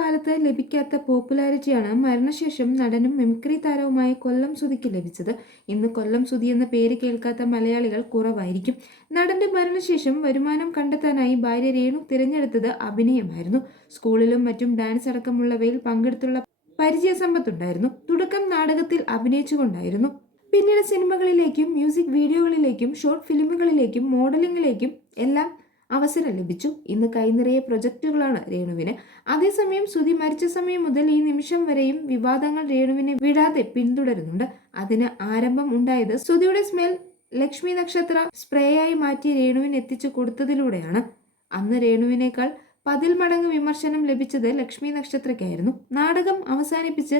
കാലത്ത് ലഭിക്കാത്ത പോപ്പുലാരിറ്റിയാണ് മരണശേഷം നടനും മിമിക്രി താരവുമായ കൊല്ലം സുധിക്ക് ലഭിച്ചത്. ഇന്ന് കൊല്ലം സുധി എന്ന പേര് കേൾക്കാത്ത മലയാളികൾ കുറവായിരിക്കും. നടന്റെ മരണശേഷം വരുമാനം കണ്ടെത്താനായി ഭാര്യ രേണു തിരഞ്ഞെടുത്തത് അഭിനയമായിരുന്നു. സ്കൂളിലും മറ്റും ഡാൻസ് അടക്കമുള്ളവയിൽ പങ്കെടുത്തുള്ള പരിചയ സമ്പത്തുണ്ടായിരുന്നു. തുടക്കം നാടകത്തിൽ അഭിനയിച്ചുകൊണ്ടായിരുന്നു. പിന്നീട് സിനിമകളിലേക്കും മ്യൂസിക് വീഡിയോകളിലേക്കും ഷോർട്ട് ഫിലിമുകളിലേക്കും മോഡലിംഗിലേക്കും എല്ലാം അവസരം ലഭിച്ചു. ഇന്ന് കൈനിറയെ പ്രൊജക്റ്റുകളാണ് രേണുവിന്. അതേസമയം സുധി മരിച്ച സമയം മുതൽ ഈ നിമിഷം വരെയും വിവാദങ്ങൾ രേണുവിനെ വിടാതെ പിന്തുടരുന്നുണ്ട്. അതിന് ആരംഭം ഉണ്ടായത് സുധിയുടെ സ്മെൽ ലക്ഷ്മി നക്ഷത്ര സ്പ്രേയായി മാറ്റി രേണുവിന് എത്തിച്ചു കൊടുത്തതിലൂടെയാണ്. അന്ന് രേണുവിനേക്കാൾ പതിൽ മടങ്ങ് വിമർശനം ലഭിച്ചത് ലക്ഷ്മി നക്ഷത്രയ്ക്കായിരുന്നു. നാടകം അവസാനിപ്പിച്ച്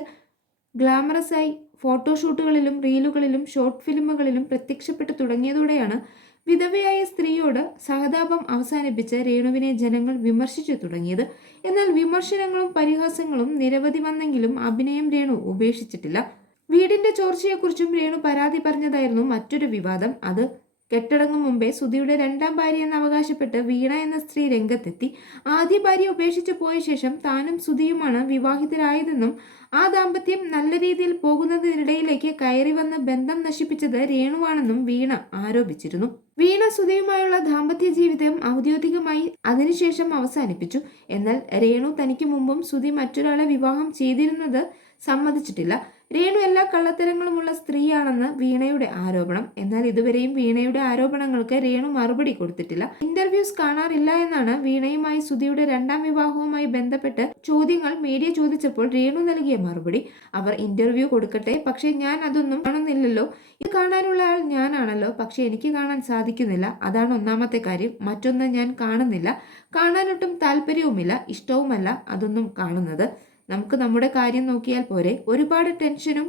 ഗ്ലാമറസായി ഫോട്ടോഷൂട്ടുകളിലും റീലുകളിലും ഷോർട്ട് ഫിലിമുകളിലും പ്രത്യക്ഷപ്പെട്ടു തുടങ്ങിയതോടെയാണ് വിധവയായ സ്ത്രീയോട് സഹതാപം അവസാനിപ്പിച്ച് രേണുവിനെ ജനങ്ങൾ വിമർശിച്ചു തുടങ്ങിയത്. എന്നാൽ വിമർശനങ്ങളും പരിഹാസങ്ങളും നിരവധി വന്നെങ്കിലും അഭിനയം രേണു ഉപേക്ഷിച്ചിട്ടില്ല. വീടിന്റെ ചോർച്ചയെക്കുറിച്ചും രേണു പരാതി പറഞ്ഞതായിരുന്നു മറ്റൊരു വിവാദം. അത് കെട്ടടങ്ങും മുമ്പേ സുധിയുടെ രണ്ടാം ഭാര്യ എന്ന് അവകാശപ്പെട്ട് വീണ എന്ന സ്ത്രീ രംഗത്തെത്തി. ആദ്യ ഭാര്യ ഉപേക്ഷിച്ചു പോയ ശേഷം താനും സുധിയുമാണ് വിവാഹിതരായതെന്നും ആ ദാമ്പത്യം നല്ല രീതിയിൽ പോകുന്നതിനിടയിലേക്ക് കയറി വന്ന് ബന്ധം നശിപ്പിച്ചത് രേണുവാണെന്നും വീണ ആരോപിച്ചിരുന്നു. വീണ സുധിയുമായുള്ള ദാമ്പത്യ ജീവിതം ഔദ്യോഗികമായി അതിനുശേഷം അവസാനിപ്പിച്ചു. എന്നാൽ രേണു തനിക്ക് മുമ്പും സുധി മറ്റൊരാളെ വിവാഹം ചെയ്തിരുന്നത് സമ്മതിച്ചിട്ടില്ല. രേണു എല്ലാ കള്ളത്തരങ്ങളുമുള്ള സ്ത്രീയാണെന്ന് വീണയുടെ ആരോപണം. എന്നാൽ ഇതുവരെയും വീണയുടെ ആരോപണങ്ങൾക്ക് രേണു മറുപടി കൊടുത്തിട്ടില്ല. ഇന്റർവ്യൂസ് കാണാറില്ല എന്നാണ് വീണയുമായി സുധിയുടെ രണ്ടാം വിവാഹവുമായി ബന്ധപ്പെട്ട് ചോദ്യങ്ങൾ മീഡിയ ചോദിച്ചപ്പോൾ രേണു നൽകിയ മറുപടി. അവർ ഇന്റർവ്യൂ കൊടുക്കട്ടെ പക്ഷേ ഞാൻ അതൊന്നും കാണുന്നില്ലല്ലോ. ഇത് കാണാനുള്ള ആൾ ഞാനാണല്ലോ പക്ഷെ എനിക്ക് കാണാൻ സാധിക്കുന്നില്ല. അതാണ് ഒന്നാമത്തെ കാര്യം. മറ്റൊന്ന് ഞാൻ കാണുന്നില്ല. കാണാനൊട്ടും താല്പര്യവുമില്ല ഇഷ്ടവുമല്ല അതൊന്നും കാണുന്നത്. നമുക്ക് നമ്മുടെ കാര്യം നോക്കിയാൽ പോരെ. ഒരുപാട് ടെൻഷനും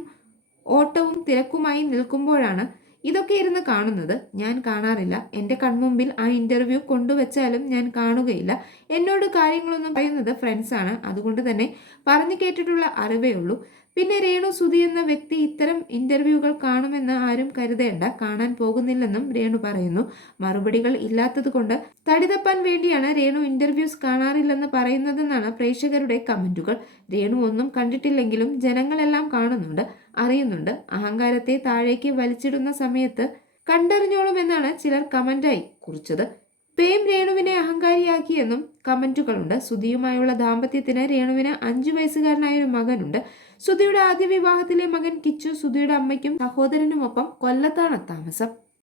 ഓട്ടവും തിരക്കുമായി നിൽക്കുമ്പോഴാണ് ഇതൊക്കെ ഇരുന്ന് കാണുന്നത്. ഞാൻ കാണാറില്ല. എന്റെ കൺമുമ്പിൽ ആ ഇന്റർവ്യൂ കൊണ്ടുവച്ചാലും ഞാൻ കാണുകയില്ല. എന്നോട് കാര്യങ്ങളൊന്നും പറയുന്നത് ഫ്രണ്ട്സാണ് അതുകൊണ്ട് തന്നെ പറഞ്ഞു കേട്ടിട്ടുള്ള അറിവേ ഉള്ളൂ. പിന്നെ രേണു സുധി എന്ന വ്യക്തി ഇത്തരം ഇന്റർവ്യൂകൾ കാണുമെന്ന് ആരും കരുതേണ്ട. കാണാൻ പോകുന്നില്ലെന്നും രേണു പറയുന്നു. മറുപടികൾ ഇല്ലാത്തതുകൊണ്ട് തടിതപ്പാൻ വേണ്ടിയാണ് രേണു ഇന്റർവ്യൂസ് കാണാറില്ലെന്ന് പറയുന്നതെന്നാണ് പ്രേക്ഷകരുടെ കമന്റുകൾ. രേണു ഒന്നും കണ്ടിട്ടില്ലെങ്കിലും ജനങ്ങളെല്ലാം കാണുന്നുണ്ട് അറിയുന്നുണ്ട്. അഹങ്കാരത്തെ താഴേക്ക് വലിച്ചിടുന്ന സമയത്ത് കണ്ടറിഞ്ഞോളുമെന്നാണ് ചിലർ കമന്റായി കുറിച്ചത്. പേം രേണുവിനെ അഹങ്കാരിയാക്കിയെന്നും കമന്റുകളുണ്ട്. സുധിയുമായുള്ള ദാമ്പത്യത്തിന് രേണുവിന് അഞ്ചു വയസ്സുകാരനായ ഒരു മകനുണ്ട്. സുധിയുടെ ആദ്യ വിവാഹത്തിലെ മകൻ കിച്ചു സുധിയുടെ അമ്മയ്ക്കും സഹോദരനുമൊപ്പം കൊല്ലത്താണ് താമസം.